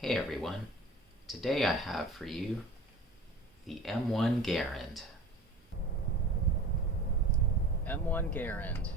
Hey everyone, today I have for you the M1 Garand. M1 Garand.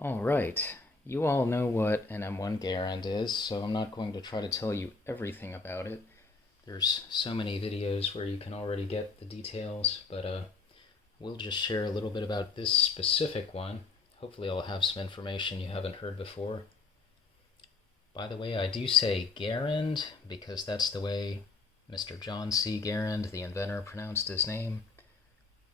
Alright, you all know what an M1 Garand is, so I'm not going to try to tell you everything about it. There's so many videos where you can already get the details, but we'll just share a little bit about this specific one. Hopefully I'll have some information you haven't heard before. By the way, I do say Garand because that's the way Mr. John C. Garand, the inventor, pronounced his name.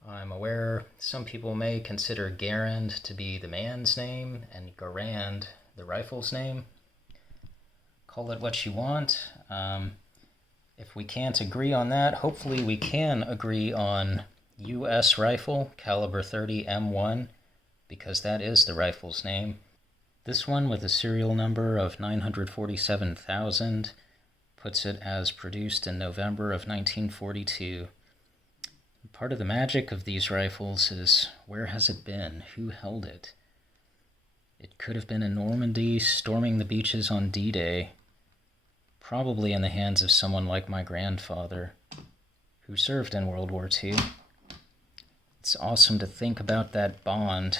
I'm aware some people may consider Garand to be the man's name and Garand the rifle's name. Call it what you want. If we can't agree on that, hopefully we can agree on U.S. rifle, caliber 30 M1, because that is the rifle's name. This one with a serial number of 947,000 puts it as produced in November of 1942. Part of the magic of these rifles is, where has it been? Who held it? It could have been in Normandy, storming the beaches on D-Day, probably in the hands of someone like my grandfather, who served in World War II. It's awesome to think about that bond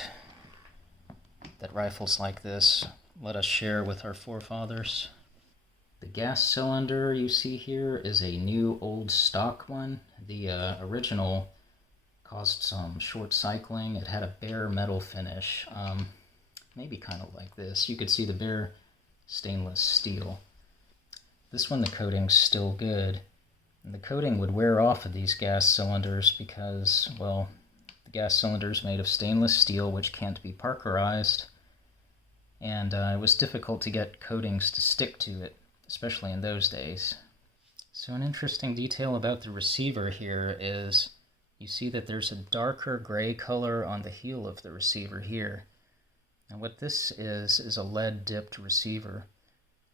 that rifles like this let us share with our forefathers. The gas cylinder you see here is a new old stock one. The original caused some short cycling. It had a bare metal finish, maybe kind of like this. You could see the bare stainless steel. This one, the coating's still good. And the coating would wear off of these gas cylinders because, well, the gas cylinder's made of stainless steel, which can't be Parkerized, and it was difficult to get coatings to stick to it, especially in those days. So an interesting detail about the receiver here is you see that there's a darker gray color on the heel of the receiver here. And what this is a lead-dipped receiver.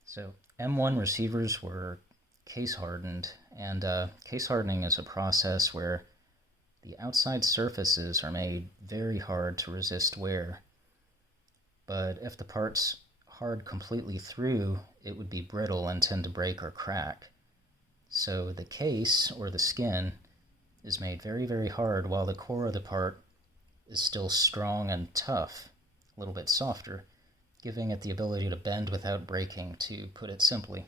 So M1 receivers were case hardened, and case hardening is a process where the outside surfaces are made very hard to resist wear. But if the part's hard completely through, it would be brittle and tend to break or crack. So the case, or the skin, is made very, very hard, while the core of the part is still strong and tough, a little bit softer, giving it the ability to bend without breaking, to put it simply.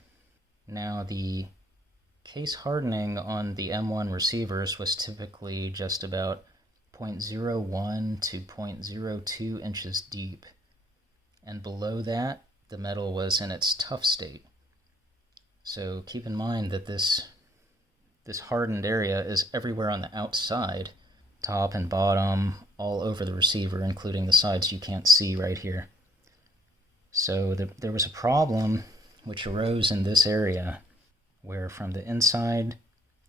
Now, the case hardening on the M1 receivers was typically just about 0.01 to 0.02 inches deep, and below that, the metal was in its tough state. So keep in mind that this hardened area is everywhere on the outside, top and bottom, all over the receiver, including the sides you can't see right here. So there was a problem which arose in this area, where from the inside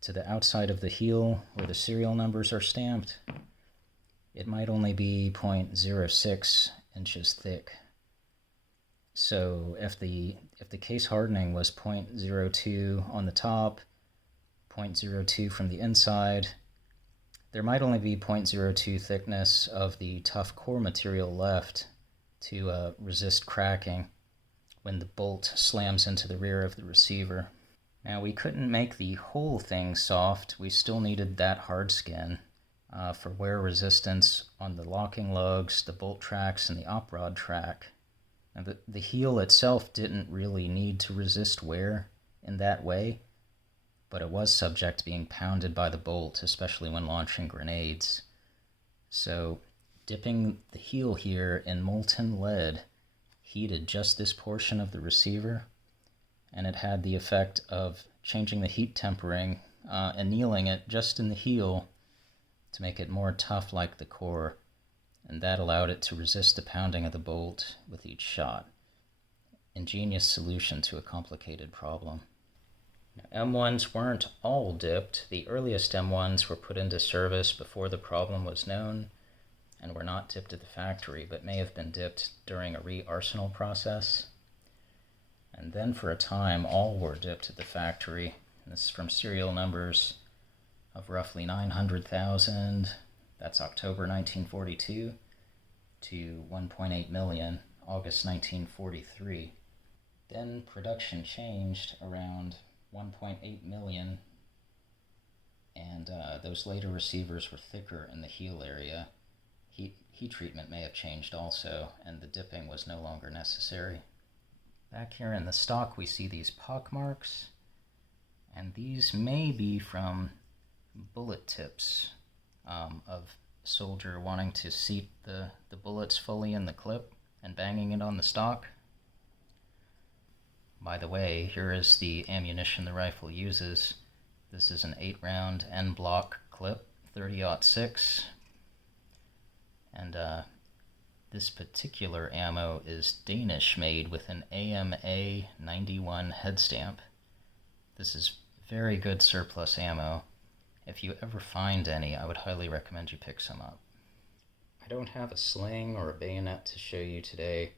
to the outside of the heel, where the serial numbers are stamped, it might only be 0.06 inches thick. So if the case hardening was 0.02 on the top, 0.02 from the inside, there might only be 0.02 thickness of the tough core material left to resist cracking when the bolt slams into the rear of the receiver. Now, we couldn't make the whole thing soft. We still needed that hard skin for wear resistance on the locking lugs, the bolt tracks, and the op rod track. Now, the heel itself didn't really need to resist wear in that way, but it was subject to being pounded by the bolt, especially when launching grenades. So dipping the heel here in molten lead heated just this portion of the receiver, and it had the effect of changing the heat tempering, annealing it just in the heel to make it more tough like the core, and that allowed it to resist the pounding of the bolt with each shot. Ingenious solution to a complicated problem. M1s weren't all dipped. The earliest M1s were put into service before the problem was known and were not dipped at the factory, but may have been dipped during a re-arsenal process. And then for a time, all were dipped at the factory. And this is from serial numbers of roughly 900,000, that's October 1942, to 1.8 million, August 1943. Then production changed around 1.8 million, and those later receivers were thicker in the heel area. Heat treatment may have changed also, and the dipping was no longer necessary. Back here in the stock we see these pock marks, and these may be from bullet tips of a soldier wanting to seat the bullets fully in the clip and banging it on the stock. By the way, here is the ammunition the rifle uses. This is an 8-round N-block clip, 30-06, and this particular ammo is Danish made with an AMA 91 head stamp. This is very good surplus ammo. If you ever find any, I would highly recommend you pick some up. I don't have a sling or a bayonet to show you today.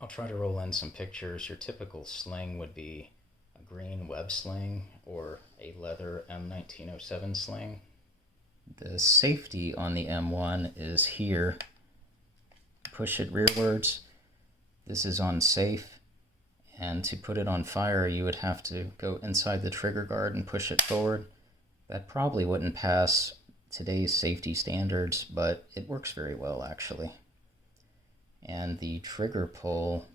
I'll try to roll in some pictures. Your typical sling would be a green web sling or a leather M1907 sling. The safety on the M1 is here. Push it rearwards. This is on safe, and to put it on fire you would have to go inside the trigger guard and push it forward. That probably wouldn't pass today's safety standards, but it works very well actually. And the trigger pull,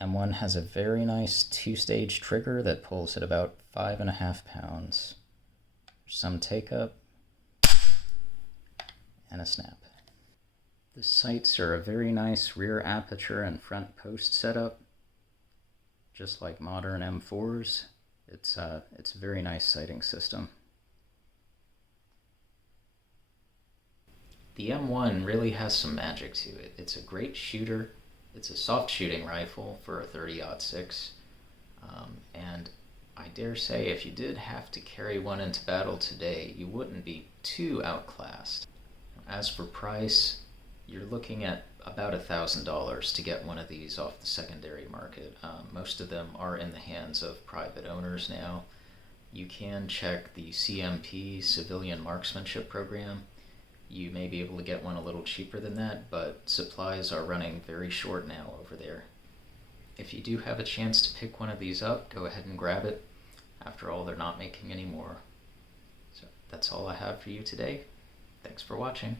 M1 has a very nice 2-stage trigger that pulls at about 5.5 pounds. Some take up and a snap. The sights are a very nice rear aperture and front post setup, just like modern M4s. It's a very nice sighting system. The M1 really has some magic to it. It's a great shooter. It's a soft shooting rifle for a 30-06, and I dare say if you did have to carry one into battle today, you wouldn't be too outclassed. As for price, you're looking at about $1,000 to get one of these off the secondary market. Most of them are in the hands of private owners now. You can check the CMP, Civilian Marksmanship Program. You may be able to get one a little cheaper than that, but supplies are running very short now over there. If you do have a chance to pick one of these up, go ahead and grab it. After all, they're not making any more. So that's all I have for you today. Thanks for watching.